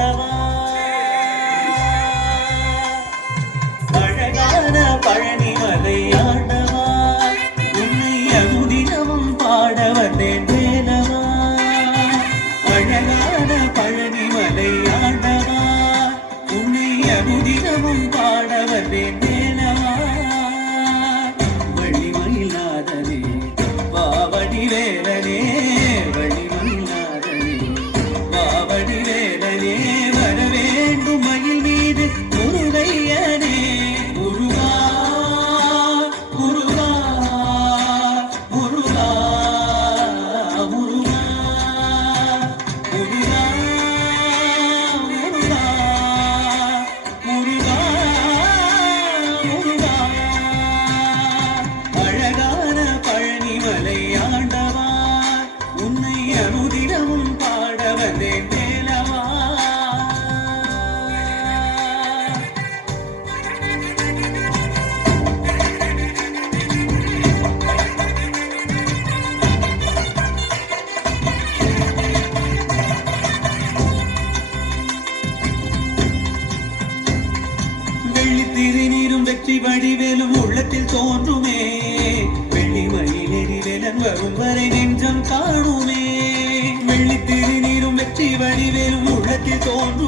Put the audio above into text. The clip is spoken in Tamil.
ஆண்டவா அழகான பழனி மலை ஆண்டவா உன்னை அனுதினமும் பாட வந்தேன் வேலவா அழகான பழனி மலை ஆண்டவா உன்னை அனுதினமும் பாட வந்தேன் வேலவா வள்ளிமயிலாதனே பாவடி வேலனே வள்ளிமயிலாதனே பாவடி வேலனே வர வேண்டும் மயில் மீது முருகையனே முருகா முருகா முருகா முருகா முருகா முருகா முருகா முருகா அழகான பழனி மலை ஆண்டவா உன்னை அனுதினமும் பாட வந்தேன் வேலவா வெள்ளி திருநீரும் வெற்றி வடிவேலும் உள்ளத்தில் தோன்றுமே வெள்ளி மயிலேறி வேலன் வரும் வரை நெஞ்சம் காணுமே வெள்ளி திருநீரும் வெற்றி வடிவேலும் உள்ளத்தில் தோன்றும்